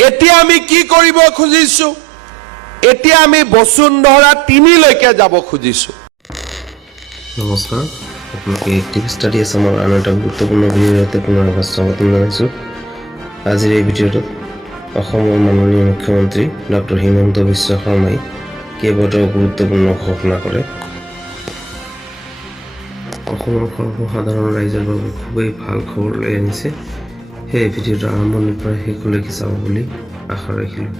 এতিয়া আমি কি কৰিব খুজিছো এতিয়া আমি বসুন্ধৰা 3 লৈকে যাব খুজিছো নমস্কাৰ আপোনালোকে এক্টিভ ষ্টাডি আসামৰ আন এটা গুৰুত্বপূৰ্ণ ভিডিঅ'তে পুনৰ স্বাগতম জনাইছোঁ আজিৰ এই ভিডিঅ'টোত অসমৰ মাননীয় মুখ্যমন্ত্ৰী ডক্টৰ হিমন্ত বিশ্ব শৰ্মাই কেইবাটাও গুৰুত্বপূৰ্ণ ঘোষণা কৰে অসমৰ সৰ্বসাধাৰণ ৰাইজৰ বাবে খুবেই ভাল খবৰ লৈ আনিছে সেই ভিডিঅ'টো আৰম্ভণিৰ পৰা শেষলৈকে চাব বুলি আশা ৰাখিলোঁ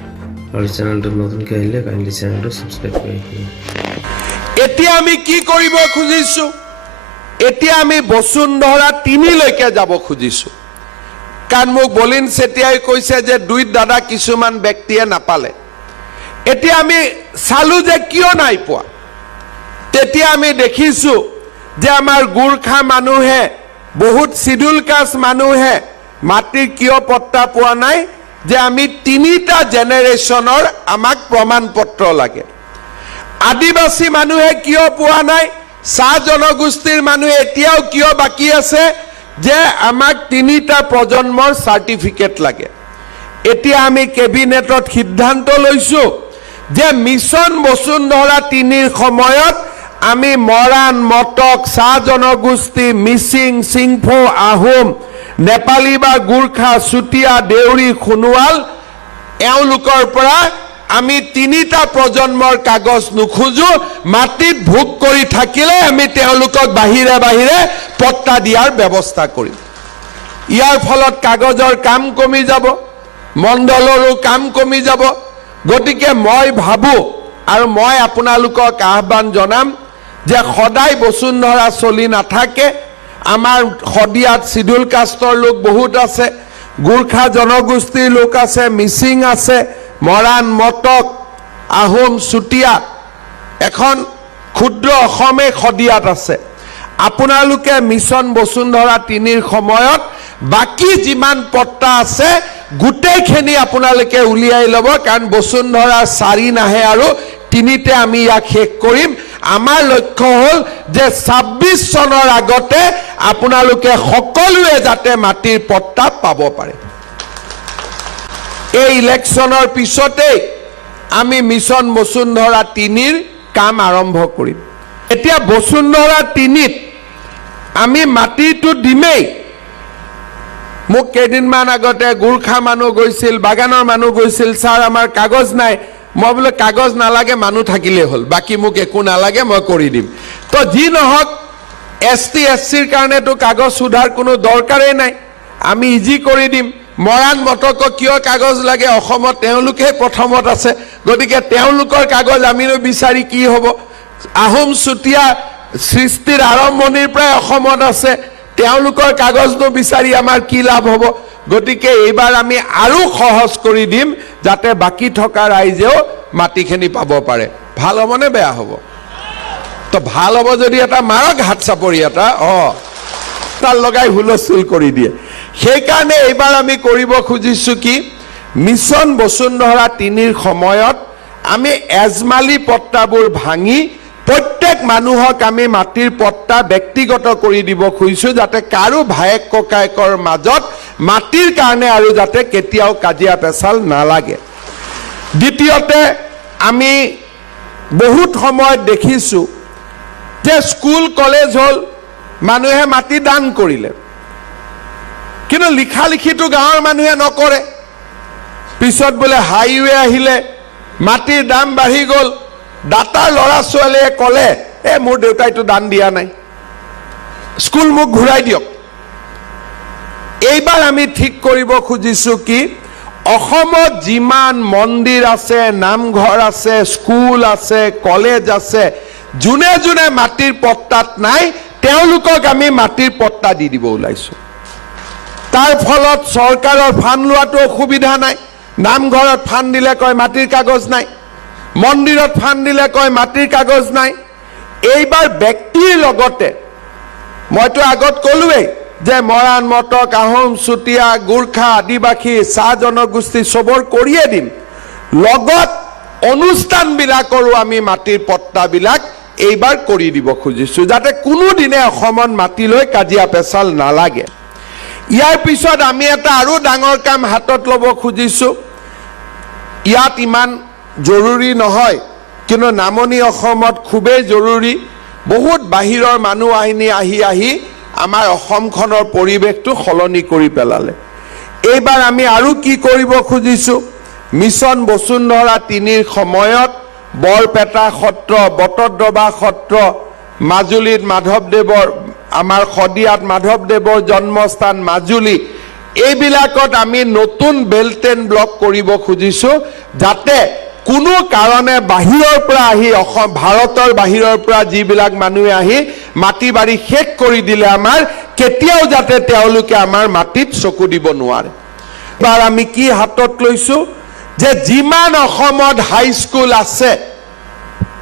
আৰু চেনেলটোত নতুনকৈ আহিলে কাইণ্ডলি চেনেলটো ছাবস্ক্ৰাইব কৰি ৰাখিব এতিয়া আমি কি কৰিব খুজিছো এতিয়া আমি বসুন্ধৰা 3 লৈকে যাব খুজিছো কাৰণ মোক বলিন সেতিয়াই কৈছে যে দুই দাদা কিছুমান ব্যক্তিয়ে নাপালে এতিয়া আমি চালু যে কিয় নাই পোৱা তেতিয়া আমি দেখিছো যে আমাৰ গুৰখা মানুহে বহুত শিডিউল কাষ্ট মানুহে মাটিৰ কিয় পট্টা পোৱা নাই যে আমি 3টা জেনেৰেশনৰ আমাক প্ৰমাণ পত্ৰ লাগে আদিবাসী মানুহে কিয় পোৱা নাই চাহ জনগোষ্ঠীৰ মানুহে এতিয়াও কিয় বাকি আছে যে আমাক 3টা প্ৰজন্মৰ সাৰ্টিফিকেট লাগে এতিয়া আমি কেবিনেটত সিদ্ধান্ত লৈছো যে মিছন বসুন্ধৰা 3ৰ সময়ত আমি মৰাণ মটক চাহ জনগোষ্ঠী মিচিং সিংফো আহোম নেপালী বা গুৰখা চুতীয়া দেউৰী খুনুৱাল এওঁলোকৰ পৰা আমি 3টা প্ৰজন্মৰ কাগজ নুখুজো মাটিত ভোগ কৰি থাকিলে আমি তেওঁলোকক বাহিৰে বাহিৰে পট্টা দিয়াৰ ব্যৱস্থা কৰিম ইয়াৰ ফলত কাগজৰ কাম কমি যাব মণ্ডলৰো কাম কমি যাব গতিকে মই ভাবো আৰু মই আপোনালোকক আহ্বান জনাম যে সদায় বসুন্ধৰা চলি নাথাকে আমাৰ খদিয়াত শিডিউল কাষ্টৰ লোক বহুত আছে গুৰখা জনগোষ্ঠীৰ লোক আছে মিচিং আছে মৰাণ মটক আহোম চুতীয়া এখন ক্ষুদ্ৰ অসমে খদিয়াত আছে আপোনালোকে মিছন বসুন্ধৰা 3ৰ সময়ত বাকি যিমান পট্টা আছে গোটেইখিনি আপোনালোকে উলিয়াই ল'ব কাৰণ বসুন্ধৰা 4 নাহে আৰু 3তে আমি ইয়াক শেষ কৰিম আমাৰ লক্ষ্য হল যে 26 চনৰ আগতে আপোনালোকে সকলোৱে যাতে মাটিৰ পট্টা পাব পাৰে এই ইলেকশনৰ পিছতে আমি মিছন বসুন্ধৰা 3ৰ কাম আৰম্ভ কৰিম এতিয়া বসুন্ধৰা 3ত আমি মাটিটো দিমেই মোক কেইদিনমান আগতে গুৰখা মানুহ গৈছিল বাগানৰ মানুহ গৈছিল স্যাৰ আমাৰ কাগজ নাই মই বলে কাগজ নালাগে মানুহ থাকিলে হল বাকি মোক একো নালাগে মই কৰি দিম তো যি নহক এসটি এসসিৰ কাৰণে তো কাগজ সুধাৰ কোনো দৰকাৰেই নাই আমি ইজি কৰি দিম মৰাণ মটক কিয় কাগজ লাগে অসমত তেওঁলোকে প্ৰথমত আছে গতিকে তেওঁলোকৰ কাগজ আমিনো বিচাৰি কি হ'ব আহোম চুতীয়া সৃষ্টিৰ আৰম্ভণিৰ পৰা অসমত আছে তেওঁলোকৰ কাগজনো বিচাৰি আমাৰ কি লাভ হ'ব গতিকে এইবাৰ আমি আৰু সহজ কৰি দিম যাতে বাকি থকা ৰাইজেও মাটিখিনি পাব পাৰে ভাল হ'বনে বেয়া হ'ব তো ভাল হ'ব যদি এটা মাৰক হাত চাপৰি এটা তাৰ লগাই হুলস্থুল কৰি দিয়ে সেইকাৰণে এইবাৰ আমি কৰিব খুজিছো কি মিছন বসুন্ধৰা 3ৰ সময়ত আমি এজমালি পট্টাবোৰ ভাঙি প্ৰত্যেক মানুহক আমি মাটিৰ পট্টা ব্যক্তিগত কৰি দিব খুজিছো যাতে কাৰো ভায়েক ককায়েকৰ মাজত মাটিৰ কাৰণে আৰু যাতে কেতিয়াও কাজিয়া পেচাল নালাগে দ্বিতীয়তে আমি বহুত সময়ত দেখিছো যে স্কুল কলেজ হল মানুহে মাটি দান কৰিলে কিন্তু লিখা লিখিটো গাঁৱৰ মানুহে নকৰে পিছত বোলে হাইৱে আহিলে মাটিৰ দাম বাঢ়ি গ'ল দাতাৰ ল'ৰা ছোৱালীয়ে ক'লে মোৰ দেউতাইটো দান দিয়া নাই স্কুল মোক ঘূৰাই দিয়ক এইবাৰ আমি ঠিক কৰিব খুজিছো কি অসমত যিমান মন্দিৰ আছে নামঘৰ আছে স্কুল আছে কলেজ আছে যোনে যোনে মাটিৰ পট্টাত নাই তেওঁলোকক আমি মাটিৰ পট্টা দি দিব ওলাইছো তাৰ ফলত চৰকাৰৰ ফান্ড লোৱাটো অসুবিধা নাই নামঘৰত ফান্ড দিলে কয় মাটিৰ কাগজ নাই মন্দিৰত ফান্ড দিলে কয় মাটিৰ কাগজ নাই এইবাৰ ব্যক্তিৰ লগতে মইতো আগত ক'লোৱেই যে মৰাণ মটক আহোম চুতীয়া গুৰখা আদিবাসী চাহ জনগোষ্ঠী সবৰ কৰিয়ে দিম লগত অনুষ্ঠানবিলাকৰো আমি মাটিৰ পট্টাবিলাক এইবাৰ কৰি দিব খুজিছো যাতে কোনো দিনে অসমত মাটি লৈ কাজিয়া পেচাল নালাগে ইয়াৰ পিছত আমি এটা আৰু ডাঙৰ কাম হাতত ল'ব খুজিছো ইয়াত ইমান জৰুৰী নহয়, কিন্তু নামনি অসমত খুবেই জৰুৰী। বহুত বাহিৰৰ মানুহ আহি আমাৰ অসমখনৰ পৰিৱেশটো সলনি কৰি পেলালে। এইবাৰ আমি আৰু কি কৰিব খুজিছোঁ, মিছন বসুন্ধৰা 3ৰ সময়ত বৰপেটা সত্ৰ, বটদ্ৰৱা সত্ৰ, মাজুলীত মাধৱদেৱৰ, আমাৰ শদিয়াত মাধৱদেৱৰ জন্মস্থান মাজুলী, এইবিলাকত আমি নতুন বেল্ট এণ্ড ব্লক কৰিব খুজিছোঁ, যাতে কোনো কাৰণে বাহিৰৰ পৰা আহি অসম, ভাৰতৰ বাহিৰৰ পৰা যিবিলাক মানুহে আহি মাটি বাৰী শেষ কৰি দিলে আমাৰ, কেতিয়াও যাতে তেওঁলোকে আমাৰ মাটিত চকু দিব নোৱাৰে। এবাৰ আমি কি হাতত লৈছোঁ যে যিমান অসমত হাইস্কুল আছে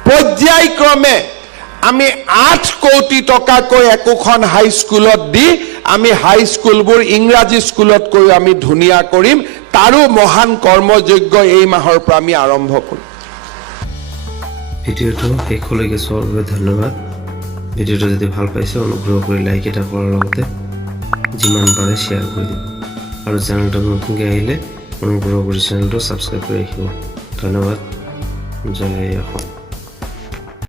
পৰ্যায়ক্ৰমে আমি 8 কোটি টকাকৈ একোখন হাইস্কুলত দি আমি হাইস্কুলবোৰ ইংৰাজী স্কুলতকৈ আমি ধুনীয়া কৰিম। তাৰো মহান কৰ্মযজ্ঞ এই মাহৰ পৰা আমি আৰম্ভ কৰিম। ভিডিঅ'টো শেষলৈকে চোৱাৰ বাবে ধন্যবাদ। ভিডিঅ'টো যদি ভাল পাইছে অনুগ্ৰহ কৰি লাইক এটা কৰাৰ লগতে যিমান পাৰে শ্বেয়াৰ কৰি দিব, আৰু চেনেলটো নতুনকৈ আহিলে অনুগ্ৰহ কৰি চেনেলটো ছাবস্ক্ৰাইব কৰি ৰাখিব। ধন্যবাদ। জয় অসম।